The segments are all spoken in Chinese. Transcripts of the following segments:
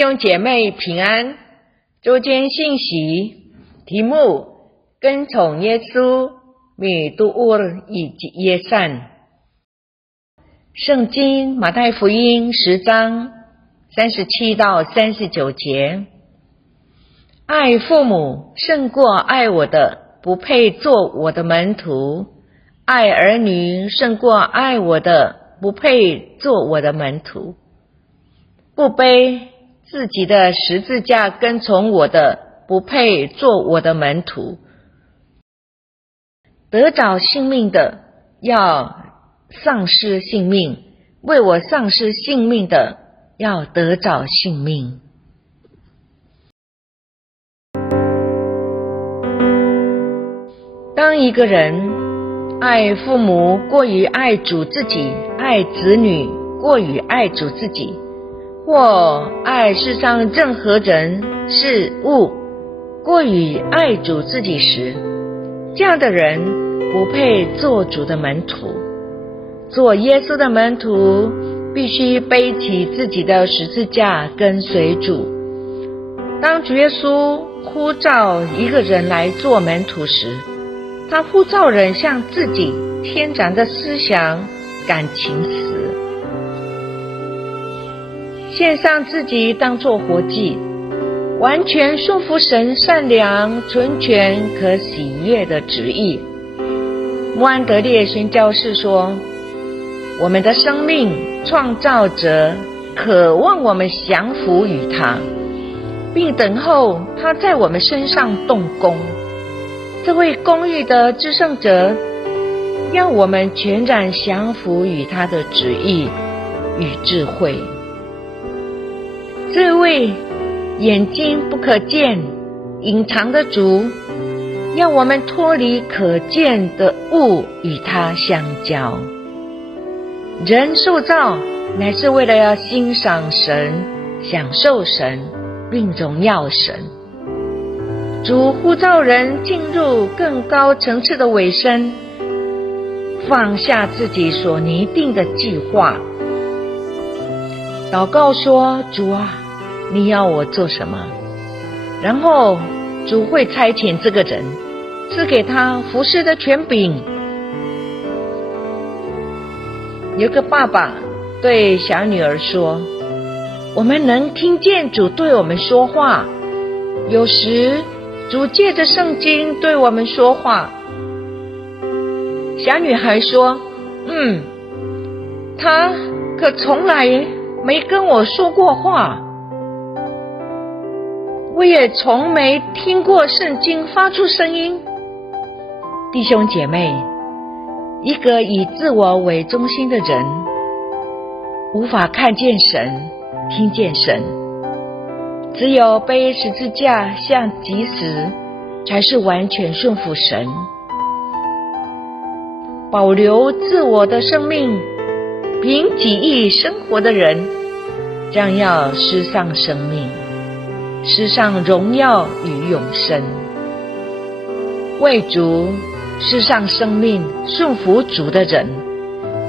兄姐妹平安。周间信息题目：跟从耶稣，米杜乌尔以及耶善。圣经马太福音10章37到39节：爱父母胜过爱我的，不配做我的门徒；爱儿女胜过爱我的，不配做我的门徒。不背自己的十字架跟从我的，不配做我的门徒。得着性命的要丧失性命，为我丧失性命的要得着性命。当一个人爱父母过于爱主自己，爱子女过于爱主自己，或爱世上任何人事物过于爱主自己时，这样的人不配做主的门徒。做耶稣的门徒必须背起自己的十字架跟随主。当主耶稣呼召一个人来做门徒时，他呼召人向自己天然的思想感情死，献上自己当作活祭，完全顺服神善良、纯全、可喜悦的旨意。穆安德烈宣教士说，我们的生命创造者渴望我们降服于他，并等候他在我们身上动工。这位公义的至圣者要我们全然降服于他的旨意与智慧。这位眼睛不可见、隐藏的主，要我们脱离可见的物与他相交。人受造乃是为了要欣赏神、享受神，并荣耀神。主呼召人进入更高层次的委身，放下自己所拟定的计划，祷告说，主啊，你要我做什么？然后主会差遣这个人，赐给他服侍的权柄。有个爸爸对小女儿说，我们能听见主对我们说话，有时主借着圣经对我们说话。小女孩说，他可从来没跟我说过话，我也从没听过圣经发出声音。弟兄姐妹，一个以自我为中心的人，无法看见神、听见神。只有背十字架向己死，才是完全顺服神。保留自我的生命，凭己意生活的人，将要失丧生命，失丧荣耀与永生。为主失丧生命、顺服主的人，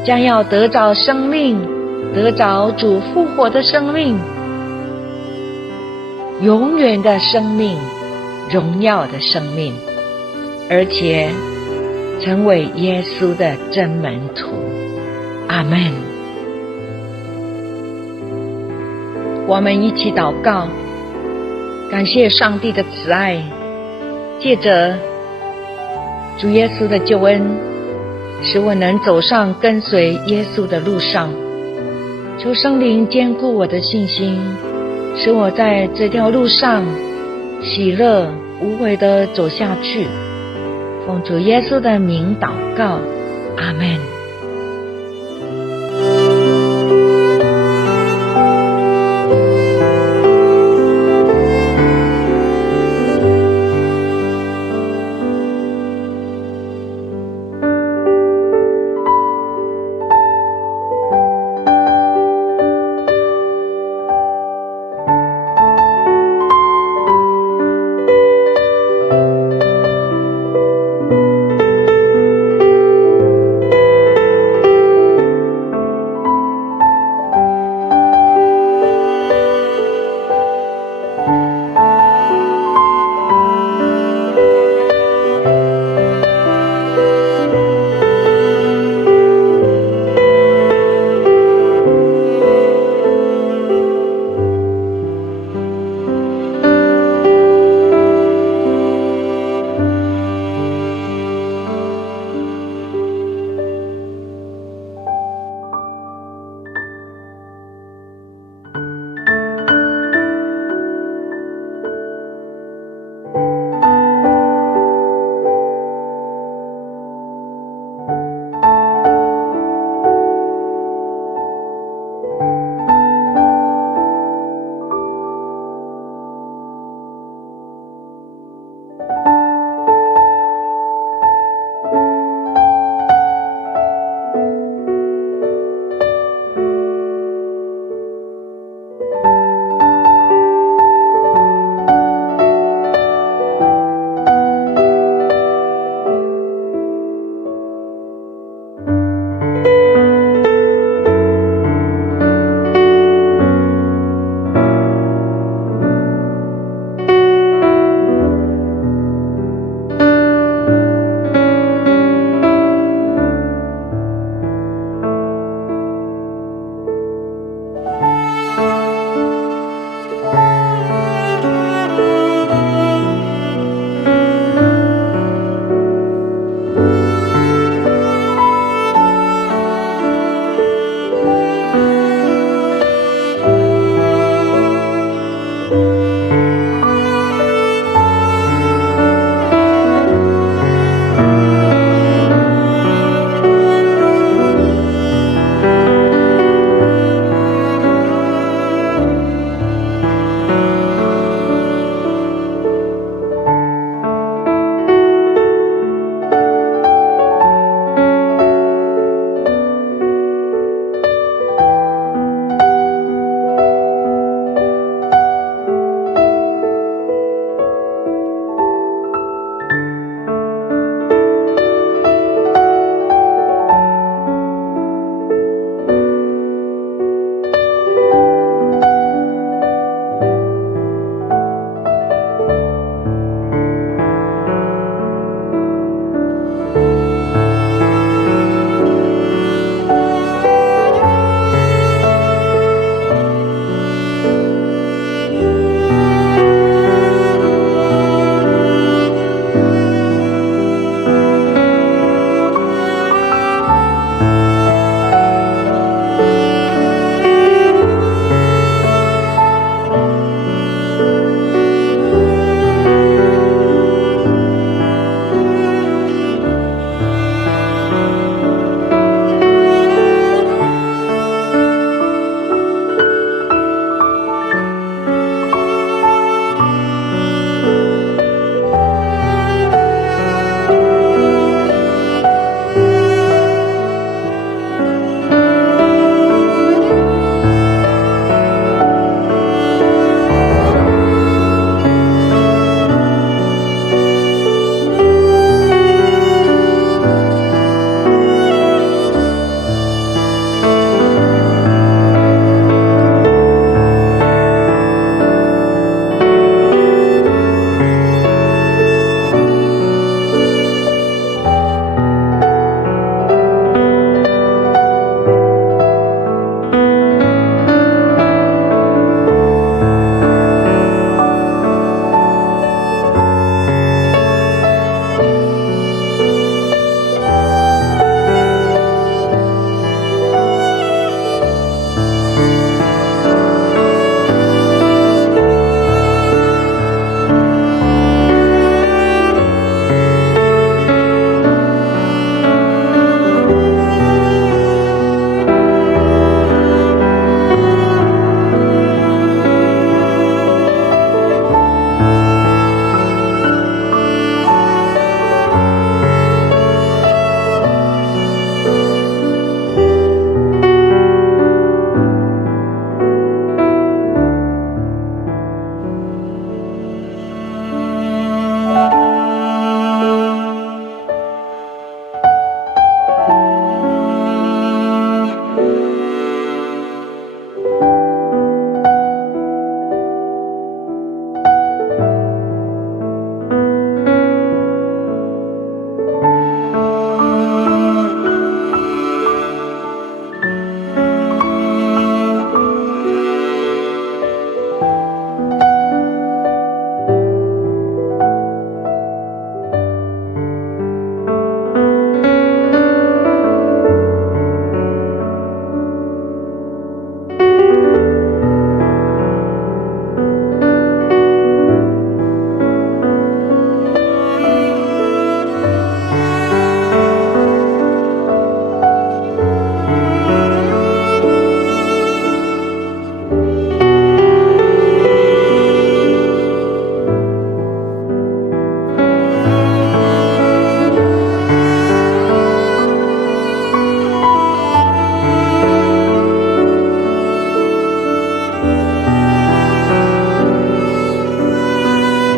将要得着生命，得着主复活的生命，永远的生命，荣耀的生命，而且成为耶稣的真门徒。阿们。我们一起祷告，感谢上帝的慈爱，借着主耶稣的救恩，使我能走上跟随耶稣的路上。求圣灵坚固我的信心，使我在这条路上喜乐无悔地走下去。奉主耶稣的名祷告，阿们。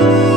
拜。